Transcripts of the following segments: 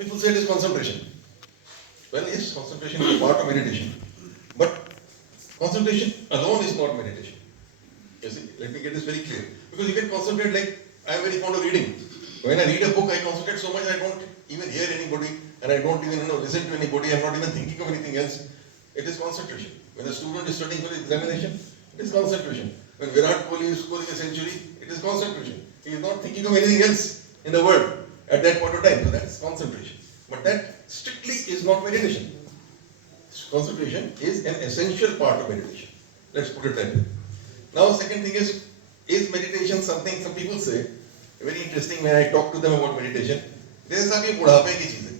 people say it is concentration. Well, yes, concentration is a part of meditation. But concentration alone is not meditation. You see, let me get this very clear. Because you can concentrate, like, I am very fond of reading. When I read a book, I concentrate so much I don't even hear anybody and I don't even listen to anybody. I'm not even thinking of anything else. It is concentration. When a student is studying for the examination, it is concentration. When Virat Kohli is scoring a century, it is concentration. He is not thinking of anything else in the world at that point of time. So that's concentration. But that strictly is not meditation. Concentration is an essential part of meditation. Let's put it that way. Now, second thing is meditation something some people say, very interesting when I talk to them about meditation, they say that बुढ़ापे की चीज है.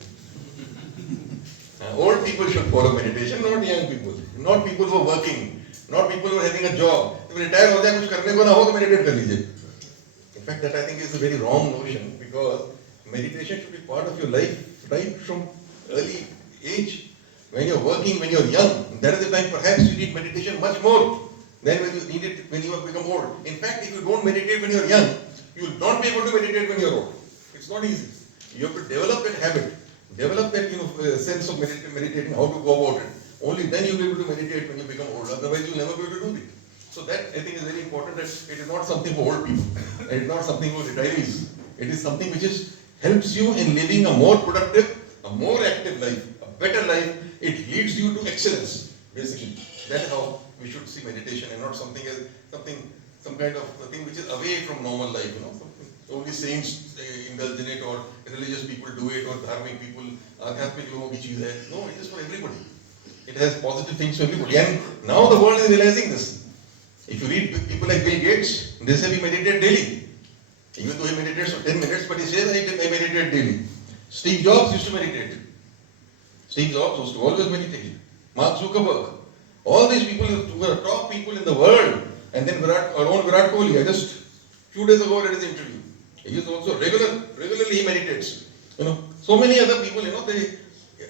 Old people should follow meditation, not young people. Not people who are working, not people who are having a job. If retire हो जाए कुछ करने को ना हो तो meditate कर लीजिए. In fact, that I think is a very wrong notion because meditation should be part of your life right from early age. When you're working, when you're young, that is the time perhaps you need meditation much more than when you need it when you have become old. In fact, if you don't meditate when you're young, you will not be able to meditate when you're old. It's not easy. You have to develop that habit, develop that sense of meditating, how to go about it. Only then you'll be able to meditate when you become old. Otherwise, you'll never be able to do it. So that I think is very important. That it is not something for old people. It is not something for retirees. It is something which helps you in living a more productive, a more active life, a better life. It leads you to excellence. Basically, that's how we should see meditation, and not something as some kind of thing which is away from normal life. Only saints indulge in it, or religious people do it, or dharmic people, adhyatmik logon ki cheez hai. No, it is for everybody. It has positive things for everybody. And now the world is realizing this. If you read people like Bill Gates, they say we meditate daily. Even though he meditates for 10 minutes, but he says I meditate daily. Steve Jobs used to meditate. Steve Jobs used to always meditate. Mark Zuckerberg. All these people who are top people in the world. And then Virat Kohli. I just few days ago read his interview. He is also regularly he meditates. So many other people, they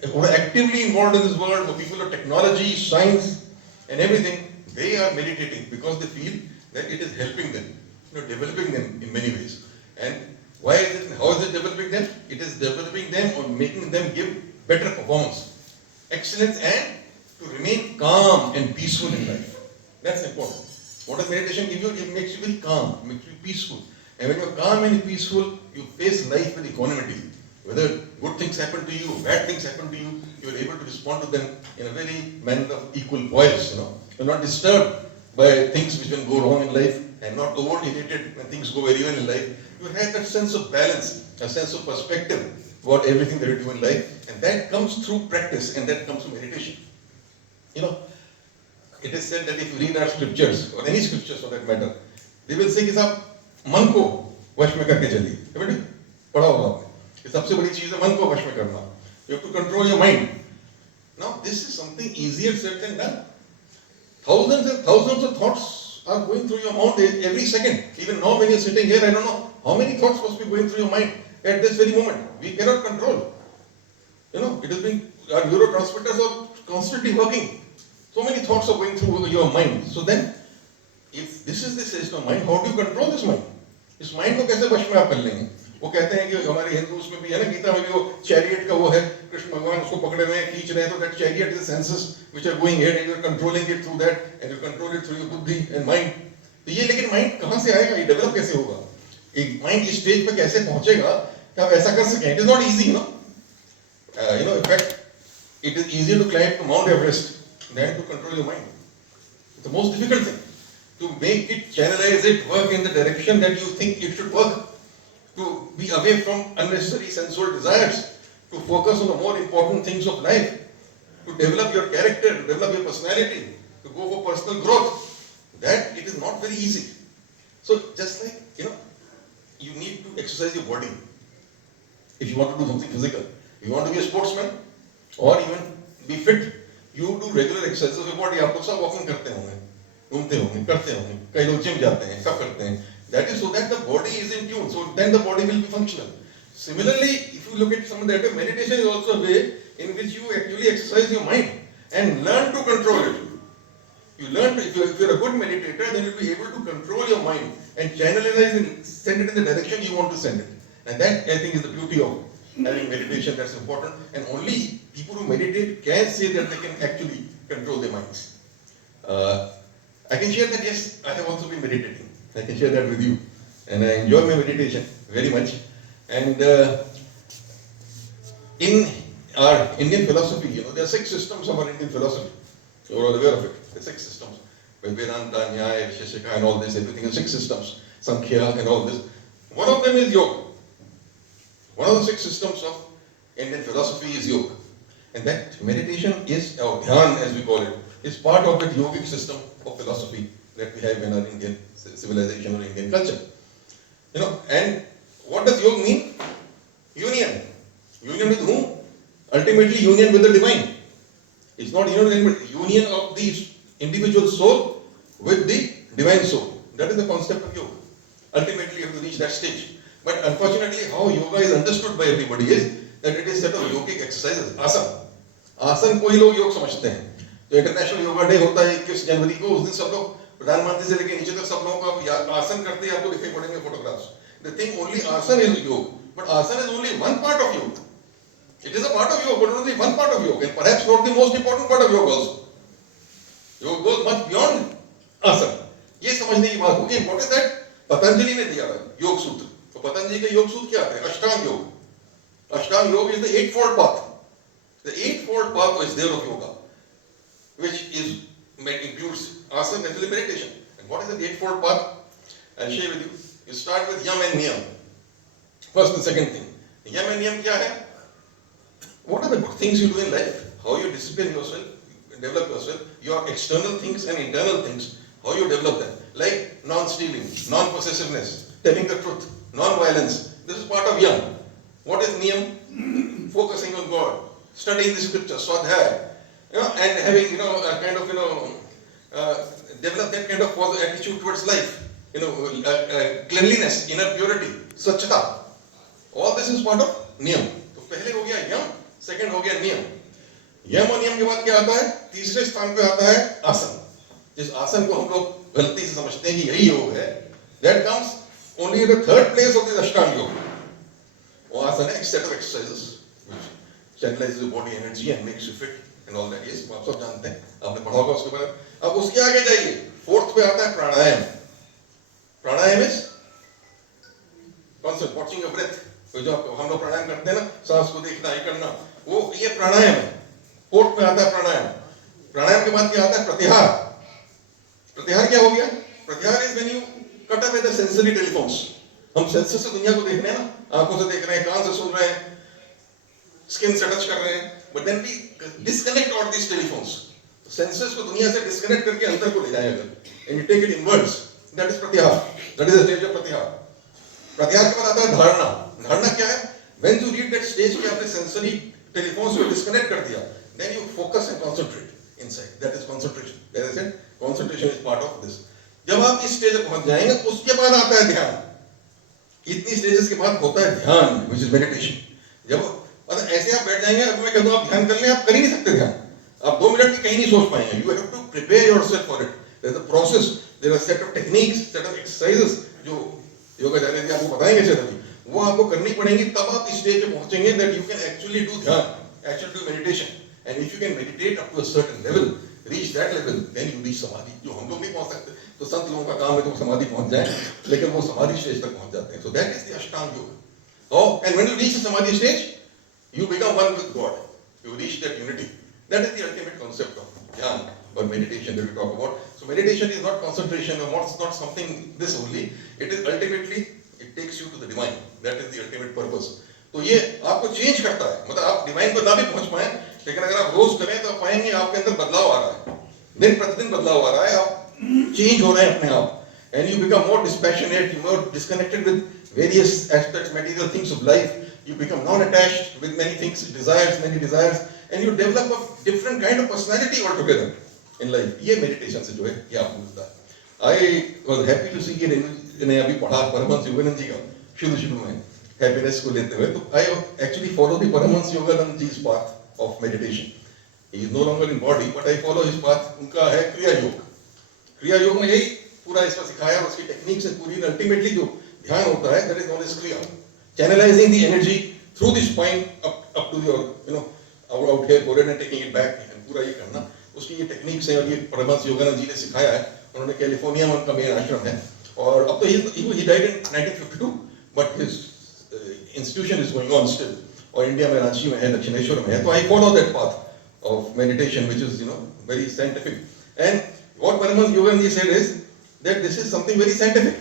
who are actively involved in this world, the people of technology, science, and everything, they are meditating because they feel that it is helping them, developing them in many ways. And why is it? How is it developing them? It is developing them or making them give better performance, excellence, and to remain calm and peaceful in life. That's important. What does meditation give you? It makes you very calm, makes you peaceful. And when you're calm and peaceful, you face life with equanimity. Whether good things happen to you, bad things happen to you, you're able to respond to them in a very manner of equal poise. You're not disturbed by things which can go wrong in life, and not over-irritated when things go very well in life. You have that sense of balance, a sense of perspective about everything that you do in life, and that comes through practice, and that comes through meditation. It is said that if you read our scriptures, or any scriptures for that matter, they will say कि साहब मन को वश में करके चलिए. बेटे पढ़ा होगा आपने. ये सबसे बड़ी चीज है मन को वश में करना. You have to control your mind. Now this is something easier said than done. Thousands and thousands of thoughts are going through your mind every second. Even now when you're sitting here, I don't know how many thoughts must be going through your mind at this very moment. We cannot control. It has been, our neurotransmitters are constantly working. So many thoughts are going through your mind. So then, if this is the state of mind, how do you control this mind? इस mind को कैसे वश में आप कर लेंगे? वो कहते हैं कि हमारे हिंदूज में भी है ना, गीता में भी वो चैरियट का वो है, कृष्ण भगवान उसको पकड़े हुए हैं, खींच रहे हैं, तो that chariot is the senses which are going ahead and you are controlling it through that, and you control it through your बुद्धि and mind. तो ये लेकिन माइंड कहाँ से आएगा? ये डेवलप कैसे होगा? एक माइंड इस स्टेज पे कैसे पहुंचेगा कि आप ऐसा कर सकें? It is not easy, in fact, it is easier to climb to Mount Everest than to control your mind. It's the most difficult thing. To make it, channelize it, work in the direction that you think it should work. To be away from unnecessary sensual desires. To focus on the more important things of life. To develop your character, to develop your personality. To go for personal growth. That it is not very easy. So just like, you need to exercise your body. If you want to do something physical. You want to be a sportsman or even be fit. You do regular exercises of your body. आप तो सब walking करते होंगे, घूमते होंगे, करते होंगे. कई लोग जिम जाते हैं, सब करते हैं. That is so that the body is in tune. So then the body will be functional. Similarly, if you look at some of that, meditation is also a way in which you actually exercise your mind and learn to control it. You learn to, if you're a good meditator, then you'll be able to control your mind and channelize and send it in the direction you want to send it. And that, I think, is the beauty of having meditation, that's important. And only people who meditate can say that they can actually control their minds. I can share that, yes, I have also been meditating. I can share that with you. And I enjoy my meditation very much. And in our Indian philosophy, there are 6 systems of our Indian philosophy. You're all aware of it. There are 6 systems. Vedanta, Nyaya, Visheshika, and all this, everything is 6 systems. Sankhya and all this. One of them is yoga. One of the 6 systems of Indian philosophy is yoga. And that meditation is, or dhyan as we call it, is part of that yogic system of philosophy that we have in our Indian civilization or Indian culture. And what does yoga mean? Union. Union with whom? Ultimately union with the divine. It's not union of the individual soul with the divine soul. That is the concept of yoga. Ultimately you have to reach that stage. But unfortunately how yoga is understood by everybody is that it is set of yogic exercises. Asana. आसन को ही लोग योग समझते हैं. तो international yoga day होता है 21 जनवरी को, उस दिन सब लोग प्रधानमंत्री से लेकर नीचे तक सब लोगों को आसन करते हैं, आपको दिखाई पड़ेंगे photographs. They think only asana is yoga, but asana is only one part of yoga. It is a part of yoga, but only one part of yoga, and perhaps not the most important part of yoga also. Yoga goes much beyond asana. ये समझने की बात होगी. What is that? Patanjali ने दिया है योग सूत्र. तो पतंजलि का योग सूत्र क्या है? अष्टांग योग. Ashtanga yoga is the eightfold path. The eightfold path is there of yoga, which includes asana and meditation. And what is the eightfold path? I'll share with you. You start with yam and niyam. First and second thing. Yam and niyam क्या है? What are the good things you do in life? How you discipline yourself, develop yourself, your external things and internal things, how you develop them. Like non-stealing, non-possessiveness, telling the truth, non-violence. This is part of yam. What is niyam? Focusing on God, studying the scripture, swadhyaya, and having, a kind of, develop that kind of positive attitude towards life. Cleanliness, inner purity, swachhata. All this is part of niyam. तो पहले हो गया यम, second हो गया नियम. यम और नियम के बाद क्या आता है? तीसरे स्थान पे आता है आसन. जिस आसन को हम लोग गलती से समझते हैं कि यही योग है, that comes only in the third place of the Ashtanga yoga. वो आसन है, a set of exercises which channelizes your body energy and makes you fit and all that. Yes, आप सब जानते हैं, आपने पढ़ा होगा उसके बारे में. अब उसके आगे जाइए, फोर्थ पे आता है प्राणायाम. प्राणायाम is concept, watching your breath. तो जो हम लोग प्राणायाम करते हैं ना, सांस को देखना, ये करना, वो ये प्राणायाम है. फोर्थ पे आता है प्राणायाम. प्राणायाम के बाद क्या आता है? प्रत्याहार. प्रत्याहार क्या हो गया? प्रत्याहार is when you cut away the sensory telephones. हम सेंसेस से दुनिया को देख रहे हैं ना, आंखों से देख रहे हैं, कान से सुन रहे हैं, स्किन से टच कर रहे हैं, but then we disconnect all these telephones. Senses को दुनिया से डिस्कनेक्ट करके अंदर को ले जाएगा, and you take it inwards. That is प्रत्याहार. That is the stage of प्रत्याहार. प्रत्याहार के बाद आता है धारणा. धारणा क्या है? When you reach that stage कि आपने sensory telephones को डिस्कनेक्ट कर दिया, then you focus and concentrate inside. That is concentration. As I said, concentration is part of this. जब आप इस स्टेज पर पहुंच जाएंगे, उसके बाद आता है ध्यान. इतनी स्टेजेस के बाद होता है ध्यान, which is meditation. जब ऐसे आप बैठ जाएंगे, अब मैं कहता हूँ आप ध्यान कर लें, आप कर ही नहीं सकते ध्यान. आप 2 मिनट भी कहीं नहीं सोच पाएंगे. You have to prepare yourself for it. There is a process. There are set of techniques, set of exercises जो योगाचार्य जी आपको बताएंगे चेतन जी, वो आपको करनी पड़ेंगी, तब आप इस स्टेज पे पहुंचेंगे that you can actually do ध्यान, actually do meditation. And if you can meditate up to a certain level, reach that level, then you reach samadhi. जो हम लोग नहीं पहुंच सकते, तो संत लोगों का काम है तो समाधि पहुंच जाए, लेकिन वो समाधि स्टेज तक पहुंच जाते हैं. So that is the Ashtanga yoga. Oh, and when you reach the samadhi stage, you become one with God. You reach that unity. That is the ultimate concept of dhyan or meditation that we talk about. So meditation is not concentration or not something this only. It is ultimately, it takes you to the divine. That is the ultimate purpose. तो ये आपको change करता है. मतलब आप divine पर ना भी पहुंच पाए, लेकिन अगर आप रोज करें तो आप पाएंगे आपके अंदर बदलाव आ रहा है. दिन प्रतिदिन बदलाव आ रहा है. आप चेंज हो रहे हैं अपने आप. And you become more dispassionate, you're more disconnected with various aspects, material things of life. You become non-attached with many things, many desires, and you develop a different kind of personality altogether in life. ये meditation से जो है ये आपको मिलता है. I was happy to see कि ने अभी पढ़ा परमहंस योगानंद जी का शुरू में happiness को लेते हुए. तो I actually follow the Paramahansa Yogananda ji's path of meditation. He is no longer in body, but I follow his path. उनका है क्रिया योग. क्रिया योग में यही पूरा इसमें सिखाया, उसकी टेक्निक्स है पूरी. अल्टीमेटली जो ध्यान होता है, that is known as क्रिया. Channelizing the energy through the spine up to your, out here, forehead and taking it back and पूरा ये करना, उसकी ये टेक्निक्स हैं और ये परमहंस योगानंद जी ने सिखाया है, उन्होंने कैलिफोर्निया में उनका मेन आश्रम है, और अब तो he died in 1952, but his institution is going on still, और इंडिया में रांची में है, दक्षिणेश्वर में है, तो I follow that path of meditation, which is very scientific. And what Paramahansa Yoganand ji said is that this is something very scientific.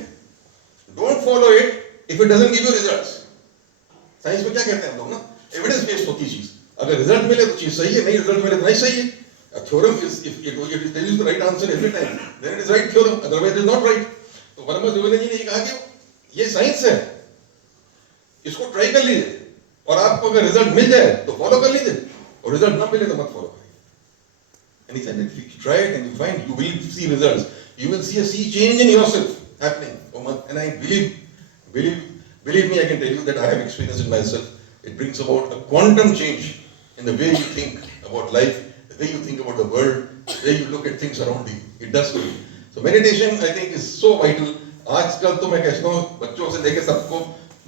Don't follow it if it doesn't give you results. Science में क्या कहते हैं हम लोग ना, evidence based होती है चीज, अगर रिजल्ट मिले तो चीज सही है, नहीं रिजल्ट मिले तो नहीं सही है. A theorem is, if it tells you the right answer every time, then it is right theorem, otherwise it is not right. तो परमहंस योगानंद जी ने ये कहा कि ये साइंस है, इसको ट्राई कर लीजिए, और आपको अगर रिजल्ट मिल जाए तो फॉलो कर लीजिए, और रिजल्ट ना मिले तो मत फॉलो करिए. And he said that if you try it and you find, you will see results, you will see a sea change in yourself happening. And I believe me, I can tell you that I have experienced it myself. It brings about a quantum change in the way you think about life, the way you think about the world, the way you look at things around you. It does for you. So meditation, I think, is so vital. आजकल तो मैं कहता हूँ बच्चों से लेकर सबको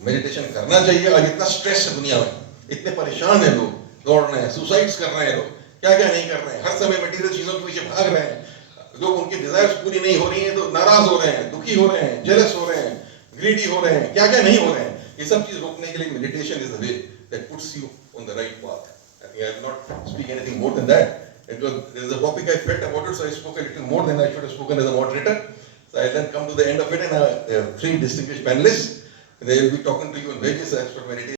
meditation करना चाहिए. आज इतना स्ट्रेस है दुनिया में, इतने परेशान हैं लोग, दौड़ रहे हैं, सुसाइड्स कर रहे हैं लोग, क्या क्या नहीं कर रहे हैं, हर समय मटीरियल चीजों के पीछे भाग रहे हैं. लोग उनकी डिजायर्स पूरी नहीं हो रही हैं तो नाराज हो रहे हैं, दुखी हो रहे हैं, जेलस हो रहे हैं, ग्रीडी हो रहे हैं, क्या क्या नहीं हो रहे हैं. ये सब चीज रोकने के लिए meditation is the way that puts you on the right path. I will not speak anything more than that. Because there is a topic I felt about it, so I spoke a little more than I should have spoken as a moderator. So I then come to the end of it, and there are three distinguished panelists. They will be talking to you on various aspects of meditation.